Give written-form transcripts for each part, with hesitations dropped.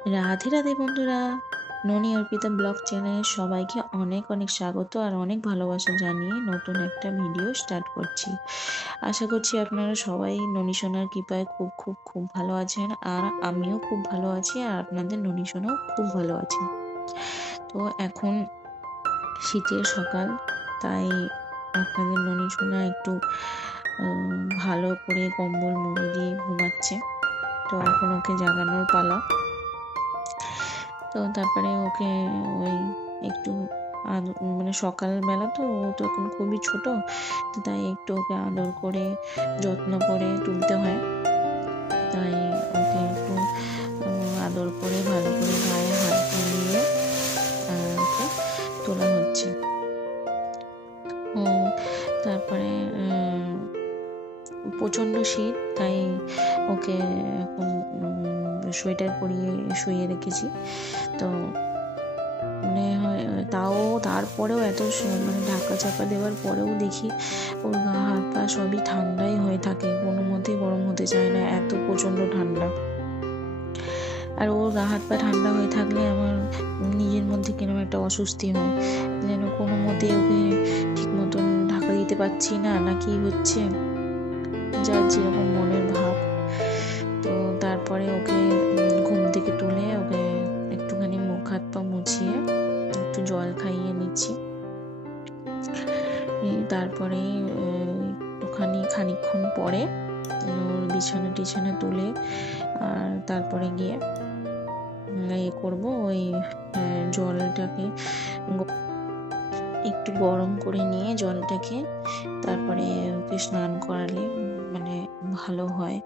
রাধে রাধে বন্ধুরা, ননি অর্পিতা ব্লগ চ্যানেলে সবাইকে অনেক অনেক স্বাগত আর অনেক ভালোবাসা জানিয়ে নতুন একটা ভিডিও স্টার্ট করছি। আশা করছি আপনারা সবাই ননি সোনার কৃপায় খুব খুব খুব ভালো আছেন, আর আমিও খুব ভালো আছি, আর আপনাদের ননি সোনাও খুব ভালো আছে। তো এখন শীতের সকাল, তাই আপনাদের ননি সোনা একটু ভালো করে কম্বল মুড়ি দিয়ে ঘুমাচ্ছে। তো এখন ওকে জাগানোর পালা। তো তারপরে ওকে ওই একটু মানে সকালবেলা তো, ও তো এখন খুবই ছোট, তো তাই একটু ওকে আদর করে যত্ন করে তুলতে হয়। তাই ওকে একটু আদর করে ভালো করে গায়ে হাত বুলিয়ে ওকে তোলা হচ্ছে। তারপরে প্রচণ্ড শীত, তাই ওকে এখন সোয়েটার পরিয়ে শুয়ে রেখেছি। তো মনে হয় তারপরেও এত মানে ঢাকা চাপা দেওয়ার পরেও দেখি ওর গা হাত পা সবই ঠান্ডাই হয়ে থাকে, কোনো মতেই গরম হতে চায় না, এত প্রচণ্ড ঠান্ডা। আর ওর গা হাত পা ঠান্ডা হয়ে থাকলে আমার নিজের মধ্যে কিরকম একটা অস্বস্তি হয়, যেন কোনো মতে ওকে ঠিক মতন ঢাকা দিতে পারছি না, না কি হচ্ছে, যার যেরকম মনের ভাব। তো তারপরে ওকে ঘুম থেকে তুলে ওকে একটুখানি মুখ হাত পা মুছিয়ে একটু জল খাইয়ে নিচ্ছি। তারপরে খানিকক্ষণ পরে ওর বিছানা টিছানা তুলে আর তারপরে গিয়ে করবো ওই জলটাকে একটু গরম করে নিয়ে জলটাকে তারপরে ওকে স্নান করালে মানে ভালো হয়।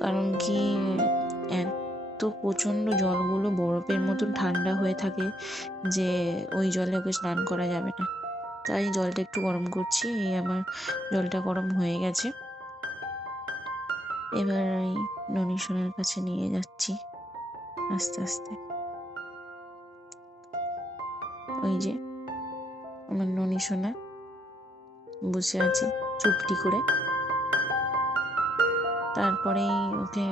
কারণ কি, এত প্রচণ্ড জলগুলো বরফের মতন ঠান্ডা হয়ে থাকে যে ওই জলে ওকে স্নান করা যাবে না। তাই জলটা একটু গরম করছি। আমার জলটা গরম হয়ে গেছে, এবার ওই ননি সোনার কাছে নিয়ে যাচ্ছি আস্তে আস্তে। ওই যে আমার ননি সোনা বসে আছে চুপটি করে। তারপরে ওকে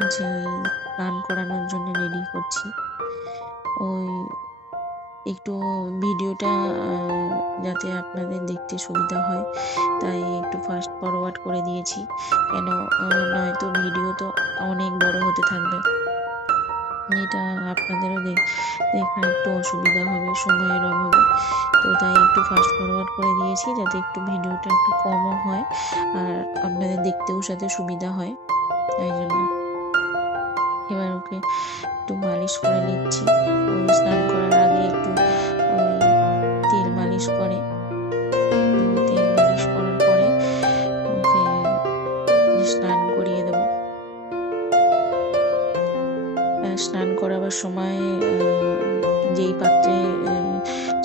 ওই স্নান করানোর জন্য রেডি করছি। ওই একটু ভিডিওটা যাতে আপনাদের দেখতে সুবিধা হয়, তাই একটু ফাস্ট ফরওয়ার্ড করে দিয়েছি, কেন নয়তো ভিডিও তো অনেক বড় হতে থাকবে, এটা আপনাদেরও দেখার একটু অসুবিধা হবে সময়ের অভাবে। তো তাই একটু ফাস্ট ফরওয়ার্ড করে দিয়েছি যাতে একটু ভিডিওটা একটু কমও হয় আর আপনাদের দেখতেও সাথে সুবিধা হয়, তাই জন্য। এবার ওকে একটু মালিশ করে নিচ্ছি। ও স্নান করার আগে একটু ওই তেল মালিশ করে, তেল মালিশ করার পরে ওকে স্নান করিয়ে দেব। স্নান করাবার সময় যেই পাত্রে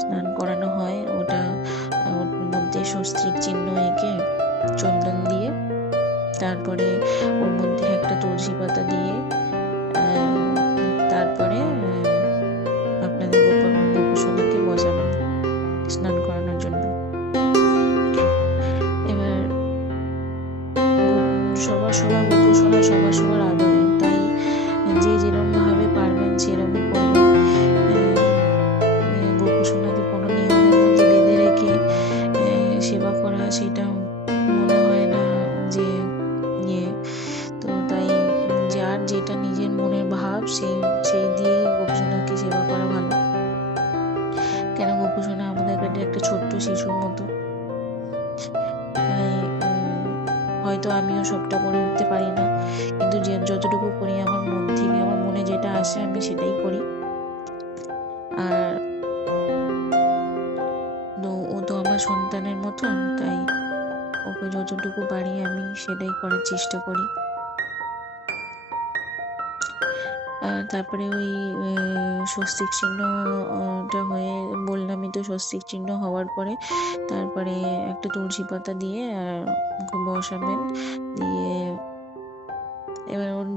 স্নান করানো হয় ওটা, ওর মধ্যে স্বস্তিক চিহ্ন এঁকে চন্দন দিয়ে, তারপরে ওর মধ্যে একটা তুলসী পাতা দিয়ে তারপরে আপনাদের গোপুসোনাকে বসাবেন স্নান করানোর জন্য। এবার সবার গোপুসোনা সবার আদরের, তাই যে যেরকম ভাবে পারবেন সেরকমই করবেন। গোপুসোনাকে কোনো নিয়মের মধ্যে বেঁধে রেখে সেবা করা, সেটা মনে হয় না যে ইয়ে। তো তাই যার যেটা নিজের মনের ভাব সেই দিয়েই গোপুসোনাকে সেবা করা ভালো। কেন, গোপুসোনা আমাদের কাছে একটা ছোট্ট শিশুর মতো। তাই হয়তো আমিও সবটা করে উঠতে পারি না, কিন্তু যতটুকু করি আমার মন থেকে, আমার মনে যেটা আসে আমি সেটাই করি। আর ও তো আমার সন্তানের মতন, তাই ওকে যতটুকু পারি আমি সেটাই করার চেষ্টা করি। তারপরে ওই স্বস্তিক চিহ্নটা হয়ে বললামই তো, স্বস্তিক চিহ্ন হওয়ার পরে তারপরে একটা তুলসী পাতা দিয়ে ওকে বসাবেন। দিয়ে এবার ওর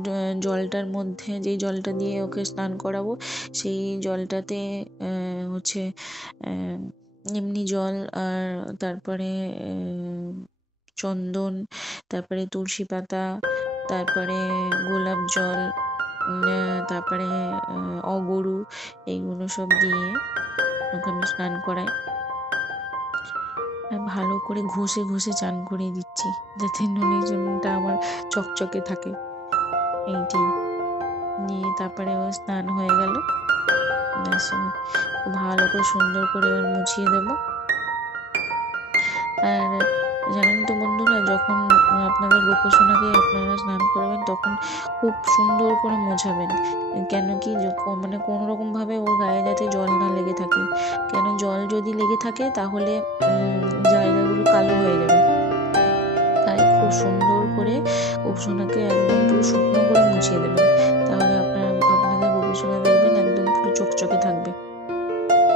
জলটার মধ্যে, যেই জলটা দিয়ে ওকে স্নান করাবো সেই জলটাতে হচ্ছে এমনি জল, আর তারপরে চন্দন, তারপরে তুলসী পাতা, তারপরে গোলাপ জল, তারপরে অগরু, এইগুলো সব দিয়ে ওকে আমি স্নান করাই। আর ভালো করে ঘষে ঘষে চান করিয়ে দিচ্ছি, যাতে নুনির জলটা আমার চকচকে থাকে। এইটাই নিয়ে তারপরে ও স্নান হয়ে গেল। ব্যাস, ভালো করে সুন্দর করে এবার মুছিয়ে দেবো। আর জানেন তো বন্ধুরা, যখন আপনাদের গোপসোনাকে আপনারা স্নান করাবেন তখন খুব সুন্দর করে মোছাবেন। কেন কি মানে কোনো রকমভাবে ওর গায়ে যাতে জল না লেগে থাকে। কেন জল যদি লেগে থাকে তাহলে জায়গাগুলো কালো হয়ে যাবে। তাই খুব সুন্দর করে গোপসোনাকে একদম পুরো শুকনো করে মুছিয়ে দেবেন। তাহলে আপনাদের গোপসোনা দেখবেন একদম পুরো চকচকে থাকবে,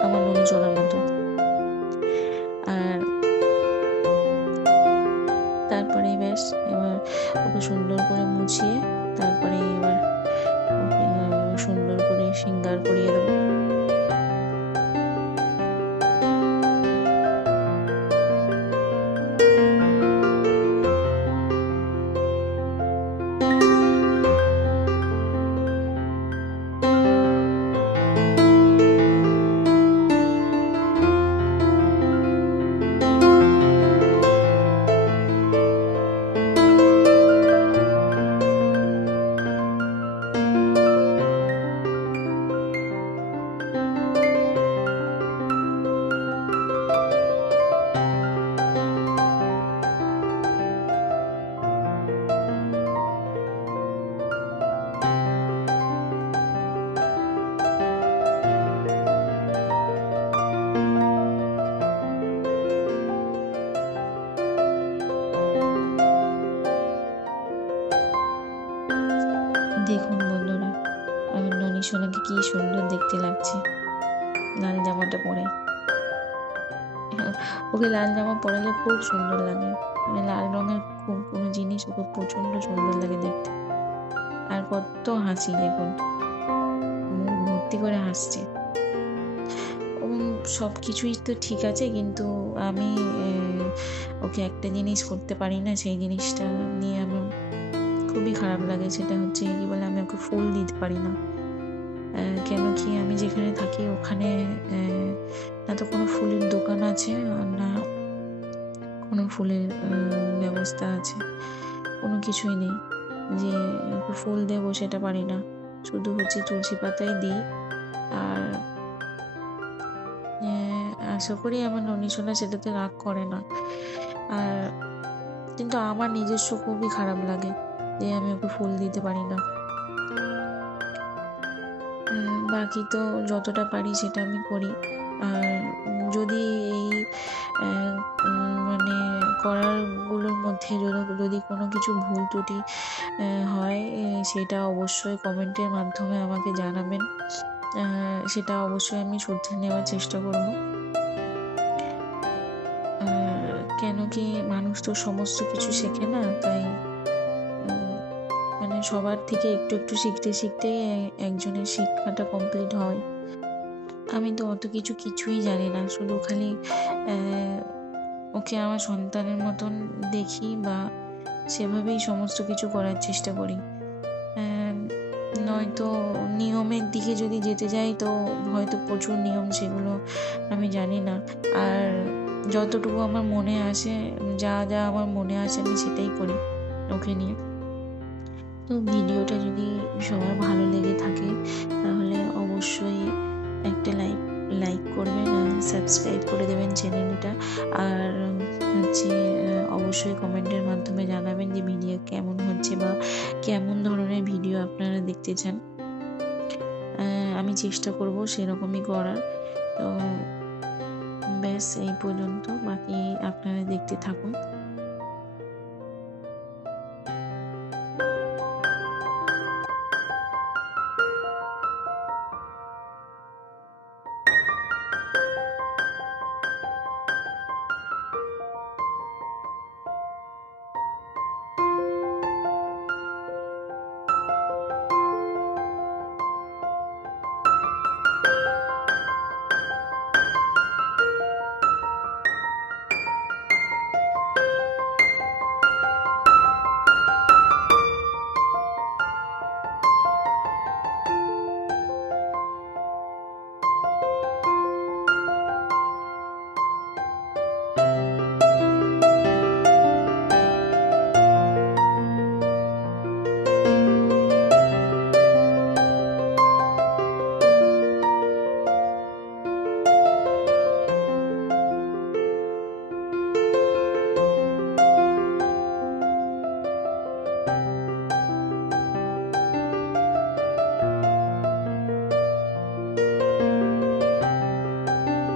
আমার নুনি চলার মতো। আর তারপরে ব্যাস, এবার ওকে সুন্দর করে মুছিয়ে তারপরে এবার ওকে সুন্দর করে শৃঙ্গার করিয়ে দেবো। দেখুন বন্ধুরা, আমার ননি সোনাকে কি সুন্দর দেখতে লাগছে লাল জামাটা পরে। ওকে লাল জামা পরালে খুব সুন্দর লাগে, মানে লাল রঙের কোনো জিনিস ওকে প্রচন্ড সুন্দর লাগে দেখতে। আর কত হাসি দেখুন, মুখ ভর্তি করে হাসছে। সব কিছুই তো ঠিক আছে, কিন্তু আমি ওকে একটা জিনিস করতে পারি না, সেই জিনিসটা নিয়ে আমার খুবই খারাপ লাগে। সেটা হচ্ছে কি বলে, আমি ওকে ফুল দিতে পারি না। কেন কি আমি যেখানে থাকি ওখানে না তো কোনো ফুলের দোকান আছে, আর না কোনো ফুলের ব্যবস্থা আছে, কোনো কিছুই নেই যে ওকে ফুল দেবো, সেটা পারি না। শুধু হচ্ছে তুলসী পাতাই দিই। আর আশা করি আমার ননি সোনা সেটাতে রাগ করে না। আর কিন্তু আমার নিজস্ব খুবই খারাপ লাগে যে আমি ওকে ফুল দিতে পারি না। বাকি তো যতটা পারি সেটা আমি করি। আর যদি এই মানে করারগুলোর মধ্যে যদি কোনো কিছু ভুল ত্রুটি হয়, সেটা অবশ্যই কমেন্টের মাধ্যমে আমাকে জানাবেন। সেটা অবশ্যই আমি শুধরে নেওয়ার চেষ্টা করব। কেন কি মানুষ তো সমস্ত কিছু শেখে না, তাই মানে সবার থেকে একটু একটু শিখতে শিখতে একজনের শিক্ষাটা কমপ্লিট হয়। আমি তো অত কিছুই জানি না, শুধু খালি ওকে আমার সন্তানের মতন দেখি বা সেভাবেই সমস্ত কিছু করার চেষ্টা করি। নয়তো নিয়মের দিকে যদি যেতে যাই তো হয়তো প্রচুর নিয়ম, সেগুলো আমি জানি না। আর যতটুকু আমার মনে আসে, যা আমার মনে আসে আমি সেটাই করি ওকে নিয়ে। তো ভিডিওটা যদি সবার ভালো লেগে থাকে তাহলে অবশ্যই একটা লাইক করবেন, আর সাবস্ক্রাইব করে দেবেন চ্যানেলটা। আর হচ্ছে অবশ্যই কমেন্টের মাধ্যমে জানাবেন যে ভিডিও কেমন হচ্ছে বা কেমন ধরনের ভিডিও আপনারা দেখতে চান। আমি চেষ্টা করব সেরকমই করার। তো ব্যাস এই পর্যন্ত, বাকি আপনারা দেখতে থাকুন।